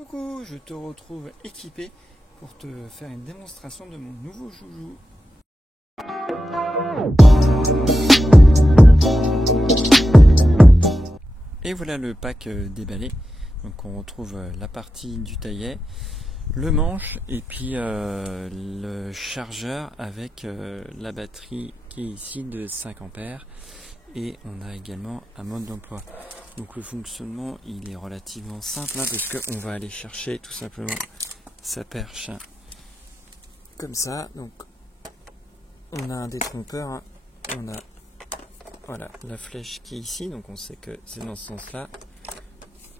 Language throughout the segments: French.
Coucou, je te retrouve équipé pour te faire une démonstration de mon nouveau joujou. Et voilà le pack déballé. Donc on retrouve la partie du taillet, le manche et puis le chargeur avec la batterie qui est ici de 5 ampères. Et on a également un mode d'emploi. Donc le fonctionnement il est relativement simple parce qu'on va aller chercher tout simplement sa perche comme ça. Donc on a un détrompeur, on a voilà la flèche qui est ici, donc on sait que c'est dans ce sens là.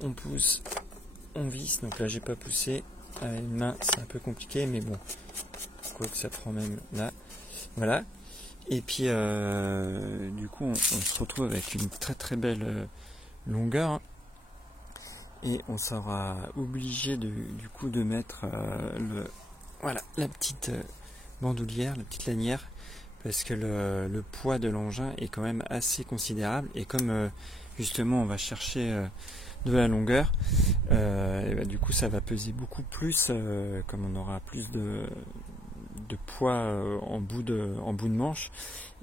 On pousse, on visse, donc là j'ai pas poussé avec une main, c'est un peu compliqué mais bon, quoi que ça prend même là, voilà. Et puis du coup on se retrouve avec une très belle longueur et on sera obligé du coup de mettre voilà la petite bandoulière, la petite lanière, parce que le poids de l'engin est quand même assez considérable et comme justement on va chercher de la longueur, et bah, du coup ça va peser beaucoup plus, comme on aura plus de poids en bout de manche,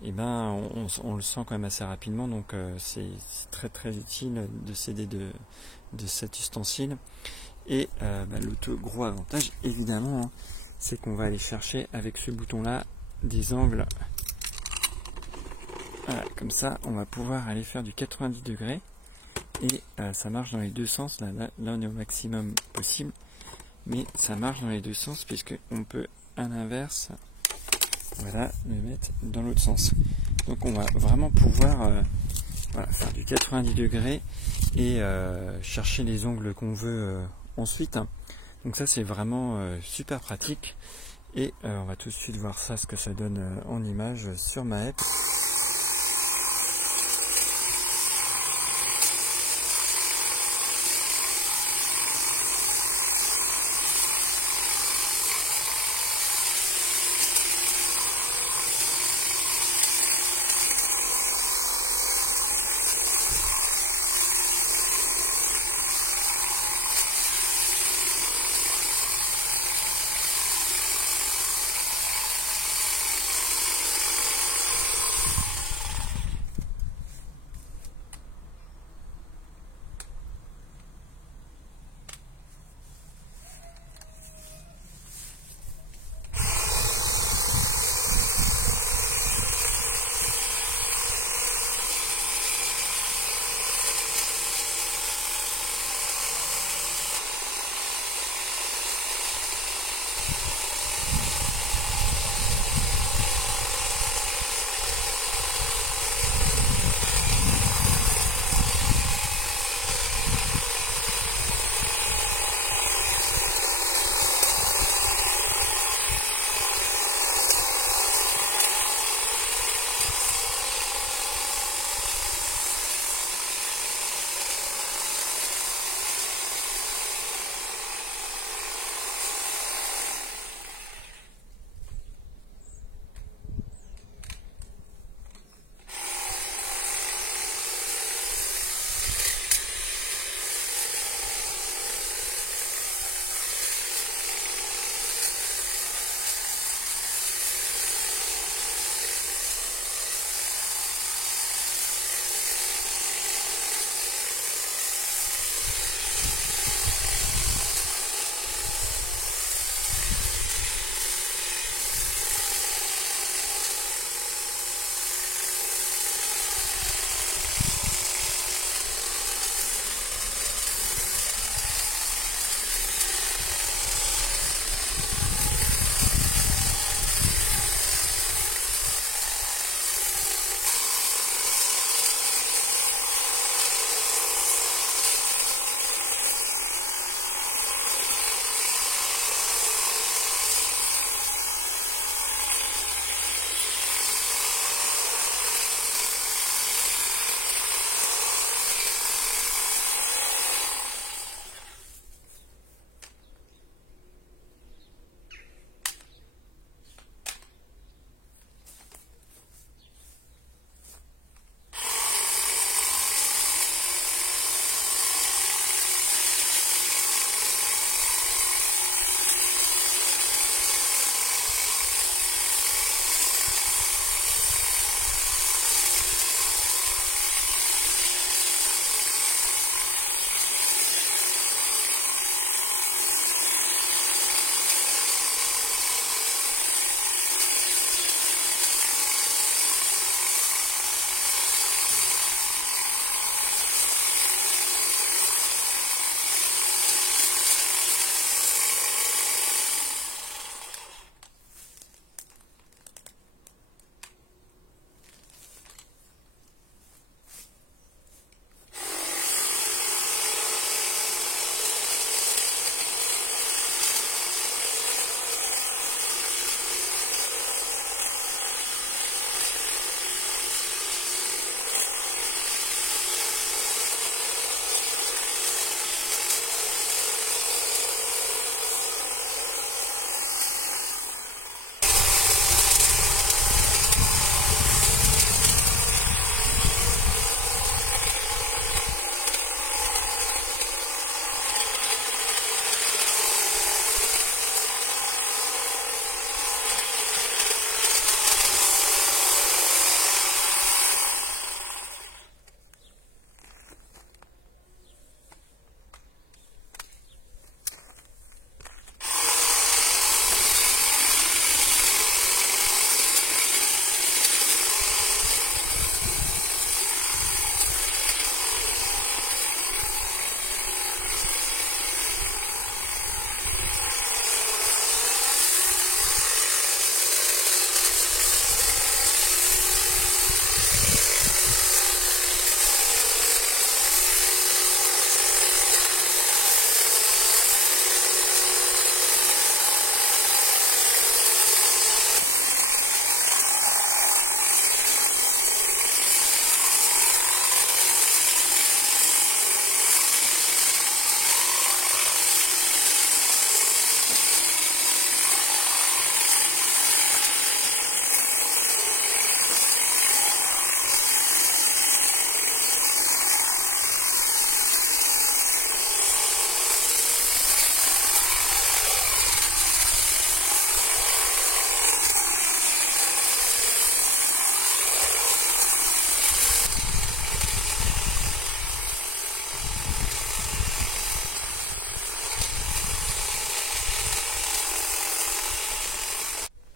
et ben on le sent quand même assez rapidement, donc c'est très utile de s'aider de cet ustensile. Et bah, l'autre gros avantage évidemment, hein, c'est qu'on va aller chercher avec ce bouton là des angles, voilà, comme ça on va pouvoir aller faire du 90 degrés et ça marche dans les deux sens. Là on est au maximum possible, mais ça marche dans les deux sens puisque on peut à l'inverse, voilà, le mettre dans l'autre sens. Donc on va vraiment pouvoir voilà, faire du 90 degrés et chercher les angles qu'on veut ensuite. Donc ça c'est vraiment super pratique et on va tout de suite voir ça, ce que ça donne en image sur ma app.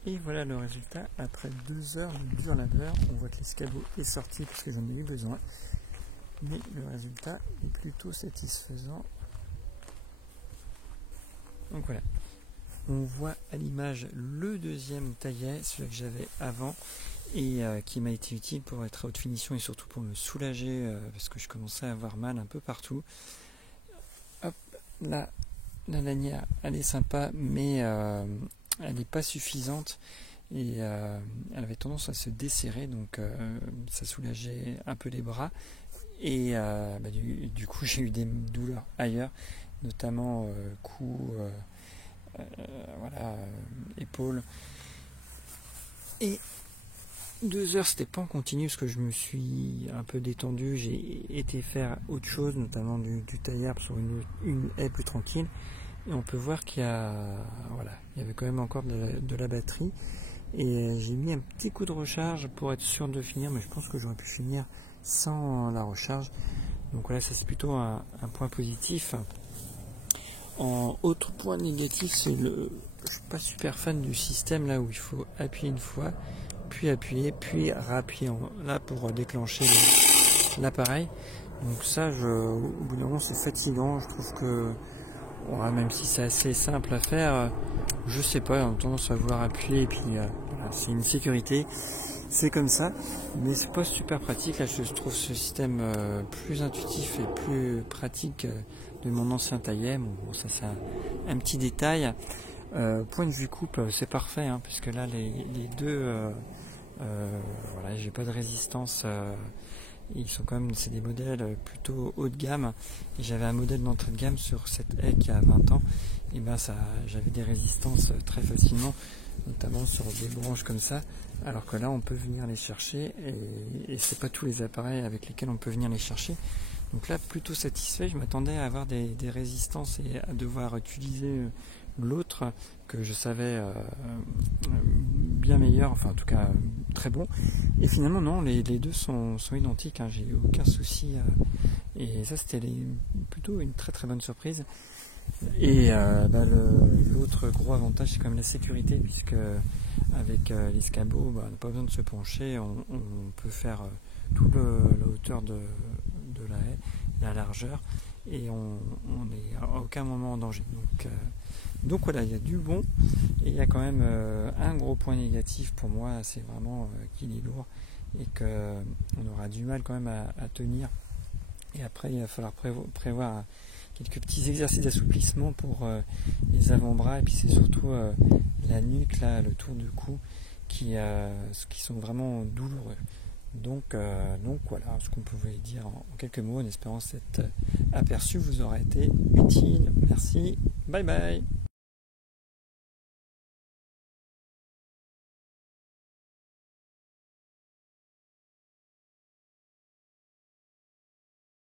Et voilà le résultat après 2 heures de dur labeur. On voit que l'escabeau est sorti parce que j'en ai eu besoin. Mais le résultat est plutôt satisfaisant. Donc voilà. On voit à l'image le deuxième taillet, celui que j'avais avant et qui m'a été utile pour être à haute finition et surtout pour me soulager parce que je commençais à avoir mal un peu partout. Hop, là, la lanière, elle est sympa, mais elle n'est pas suffisante et elle avait tendance à se desserrer, donc ça soulageait un peu les bras et du coup j'ai eu des douleurs ailleurs, notamment cou, épaules. Et 2 heures, c'était pas en continu parce que je me suis un peu détendu, j'ai été faire autre chose, notamment du tailleur sur une haie plus tranquille. Et on peut voir qu'il y avait quand même encore de la batterie. Et j'ai mis un petit coup de recharge pour être sûr de finir, mais je pense que j'aurais pu finir sans la recharge. Donc voilà, ça c'est plutôt un point positif. En autre point négatif, je suis pas super fan du système là où il faut appuyer une fois, puis appuyer, puis réappuyer là pour déclencher l'appareil. Donc ça, au bout d'un moment, c'est fatigant. Je trouve que même si c'est assez simple à faire, je sais pas, on a tendance à vouloir appuyer et puis voilà, c'est une sécurité, c'est comme ça, mais c'est pas super pratique. Là, je trouve ce système plus intuitif et plus pratique de mon ancien taillet. Bon, ça c'est un petit détail. Point de vue coupe, c'est parfait, hein, puisque là les deux, j'ai pas de résistance. Ils sont quand même, c'est des modèles plutôt haut de gamme. Et j'avais un modèle d'entrée de gamme sur cette haie qui a 20 ans. Et j'avais des résistances très facilement, notamment sur des branches comme ça. Alors que là, on peut venir les chercher et c'est pas tous les appareils avec lesquels on peut venir les chercher. Donc là, plutôt satisfait. Je m'attendais à avoir des résistances et à devoir utiliser l'autre que je savais bien meilleur, enfin en tout cas très bon. Et finalement non, les deux sont identiques, hein, j'ai eu aucun souci et ça c'était plutôt une très très bonne surprise. Et l'autre gros avantage c'est quand même la sécurité, puisque avec l'escabeau, on n'a pas besoin de se pencher, on peut faire toute la hauteur de la haie, la largeur, et on n'est à aucun moment en danger. Donc voilà, il y a du bon, et il y a quand même un gros point négatif pour moi, c'est vraiment qu'il est lourd et qu'on aura du mal quand même à tenir. Et après, il va falloir prévoir quelques petits exercices d'assouplissement pour les avant-bras, et puis c'est surtout la nuque, là, le tour du cou, qui sont vraiment douloureux. Donc voilà ce qu'on pouvait dire en quelques mots, en espérant cet aperçu vous aura été utile. Merci, bye bye.